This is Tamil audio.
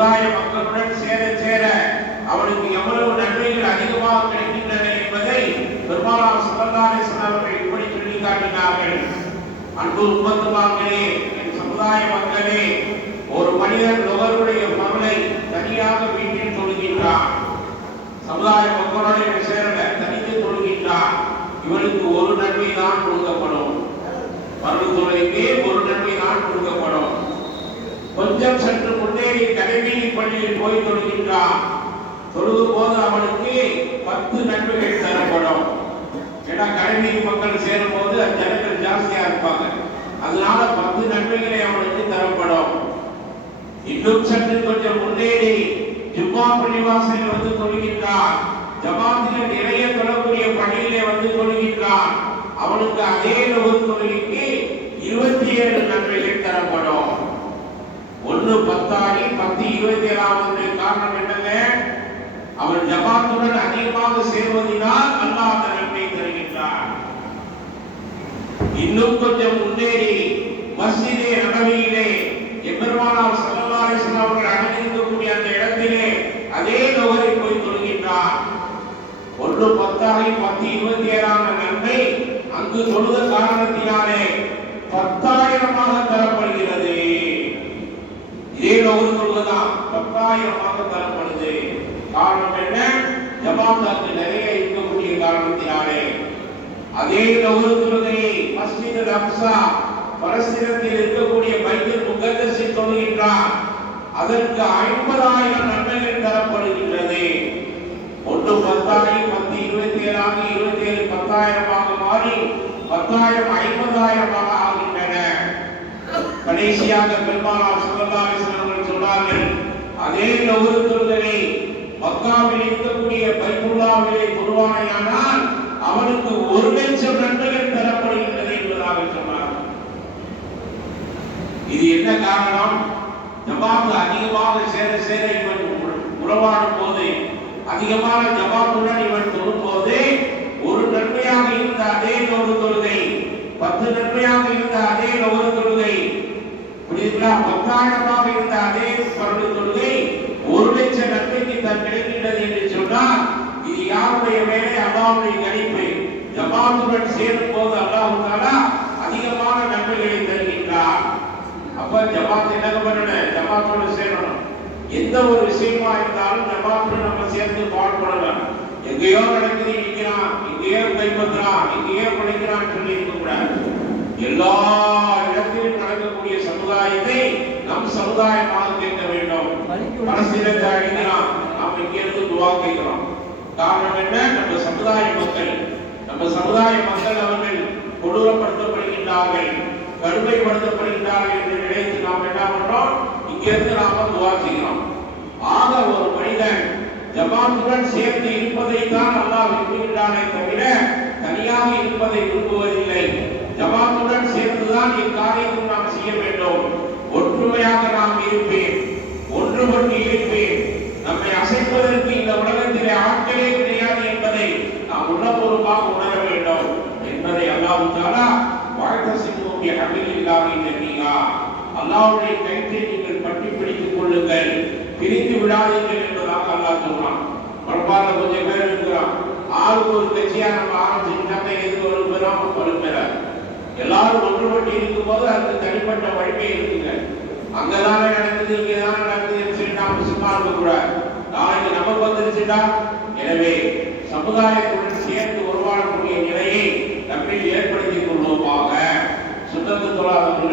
சமுதாய மக்களுடன் சேர சேர அவனுக்கு எவ்வளவு நன்மைகள் அதிகமாக கிடைக்கின்றன என்பதை பெருமானார் ஸல்லல்லாஹு அலைஹி வஸல்லம் அவர்கள் இப்படி சொல்லி காட்டினார்கள். அன்பு உம்மத்துமார்களே, என் சமுதாய மக்களே, ஒரு மனிதன் நுகருடைய பரலை தனியாக வீட்டில் தொழுகின்றான், சமுதாய மக்களுடைய சேரல தனித்து தொழுகின்றான், இவனுக்கு ஒரு நன்மை தான் கொடுக்கப்படும். பரல் தொழுகைக்கு ஒரு நன்மை தான் கொடுக்கப்படும். கொஞ்சம் சற்று முன்னேறி கடைவீதி பள்ளியில் போய் தொழுகின்றான், தொழுகும் போது அவனுக்கு 10 நன்மைகள் தரப்படும். ஏன்னா கடைவீதி மக்கள் சேரும் போது ஜனங்கள் ஜாஸ்தியா இருப்பாங்க, அதனால 10 நன்மைகளை அவனுக்கு தரப்படும். இன்னும் சற்று கொஞ்சம் முன்னேறி ஜும்மா பள்ளிவாசலில் வந்து தொழுகின்றான், ஜமாத்தில் நிறைய தொழக்கூடிய பள்ளியிலே வந்து தொழுகின்றான், அவனுக்கு அதே ஒரு தொழுகைக்கு 27 நன்மைகள் தரப்படும். 1 10 ஆகி 10 27வது காரணம் என்னங்க? அவன் ஜமாத்துடன் அதிகமாக சேர்வதனால் அல்லாஹ் அந்த நன்மை தருகின்றான். இன்னும் கொஞ்சம் முன்னேறி மஸ்ஜிதே நபவியிலே எம்பெருமானார் ஸல்லல்லாஹு அலைஹி வஸல்லம் அவர்கள் அமர்ந்திருக்கக்கூடிய அந்த இடத்திலே அதே நுகரை போய் தொழுகின்றான். 1 10 ஆகி 10 27வது நன்மை அங்கு தொழுத காரணத்தினாலே 10,000ஆக தரப்படுகிறது. இதே நுகர் தொழுவதான் 10,000ஆக தரப்படுது. காரணம் என்ன? ஜமாத் நிறைய இருக்கக்கூடிய காரணத்தினாலே. அதே நுகர் தொழுகையை மஸ்ஜித் அல்-அக்ஸா பலஸ்தீனத்தில் இருக்கக்கூடிய பைத்துல் முகத்தஸில் தொழுகின்றான், அதற்கு 50,000 நன்மைகள் தரப்படுகின்றது. 1 10 ஆகி 10 27 ஆகி 27 10,000ஆக மாறி 10,000 50,000ஆக ஆகின்றன. கடைசியாக பெருமானார் ஸல்லல்லாஹு அலைஹி வஸல்லம் அவர்கள் சொன்னார்கள், அதே நுகர் தொழுகை மக்காவில் இருக்கக்கூடிய பைத்துல்லாஹ்விலே தொழுவானேயானால் அவனுக்கு 1,00,000 நன்மைகள் தரப்படுகின்றது என்பதாக சொன்னார். இது என்ன காரணம்? ஜமாத் அதிகமாக சேர சேர இவன் உறவாடும் போது, அதிகமான ஜமாத்துடன் இவன் தொழும் போது, ஒரு நன்மையாக இருந்த அதே நுகர் தொழுகை 10 நன்மையாக இருந்த அதே நுகர் தொழுகை, புரியுதுங்களா? 10,000ஆக இருந்த அதே பரல் தொழுகை 1,00,000 நன்மைக்கு தான் கிடைக்கின்றது என்று சொன்னால் இது யாருடைய வேலை? அல்லாஹ்வுடைய கணிப்பு. ஜமாத்துடன் சேரும் போது அல்லாஹ் தஆலா அதிகமான நன்மைகளை தருகின்றார். அப்ப ஜமாத் என்ன பண்ணணும்? ஜமாத்தோட சேரணும். எந்த ஒரு விஷயமா இருந்தாலும் ஜமாத்தோட நம்ம சேர்ந்து பாடுபடலாம். எங்கேயோ நடக்குது நிற்கிறான், எங்கேயோ கைப்பற்றான், எங்கேயோ பிழைக்கிறான் சொல்லி இருக்கக்கூடாது. எல்லா இடத்திலும் நடக்கக்கூடிய சமுதாயத்தை நம் சமுதாயமாக கேட்க வேண்டும். பலஸ்தீனத்தை அழிக்கிறான், நாம் இங்கிருந்து துவா கேட்கிறோம். காரணம் என்ன? நம்ம சமுதாய மக்கள் அவர்கள் கொடூரப்படுத்தப்படுகின்றார்கள், கடுமைப்படுத்தப்படுகின்றார்கள் என்று நினைத்து நாம் என்ன பண்றோம்? இங்கிருந்து நாம துவா செய்கிறோம். ஆக ஒரு மனிதன் ஜமாத்துடன் சேர்ந்து இருப்பதை தான் அல்லாஹ் விரும்புகின்றானே தவிர தனியாக இருப்பதை விரும்புவதில்லை. ஜமாத்துடன் சேர்ந்துதான் இக்காரியத்தை நாம் செய்ய வேண்டும். ஒற்றுமையாக நாம் இருப்பேன், ஒன்றுபட்டு இருப்பேன், நம்மை அசைப்பதற்கு இந்த உலகத்திலே ஆட்களே கிடையாது என்பதை நாம் உள்ளபூர்வமாக உணர வேண்டும் என்பதை அல்லாஹ் தஆலா வஅதஸிமு பிஹபிலில்லாஹி ஜமீஆ, அல்லாஹ்வுடைய கயிற்றை நீங்கள் பற்றி பிடித்துக் கொள்ளுங்கள், பிரிந்து விடாதீர்கள் என்பதாக அல்லாஹ் சொல்றான். பரவாயில்ல, கொஞ்சம் பேர் இருக்கிறான், ஆளுக்கு ஒரு கட்சியா நம்ம ஆரம்பிச்சுட்டாங்க, எது ஒரு பெறாது. எல்லாரும் ஒன்றுபட்டு இருக்கும் போது அதுக்கு தனிப்பட்ட வலிமை இருக்குங்க. அங்கதானே நடக்குது, இங்கதானே நடக்குதுன்னு சொல்லி நாம சும்மா இருக்கக்கூடாது. நாளைக்கு நமக்கு வந்துருச்சுட்டா, எனவே சமுதாயத்துடன் சேர்ந்து உருவாடக்கூடிய நிலையை நம்மில் ஏற்படுத்திக் கொள்வோமாக. சுத்தத்து தொழாதவர்கள்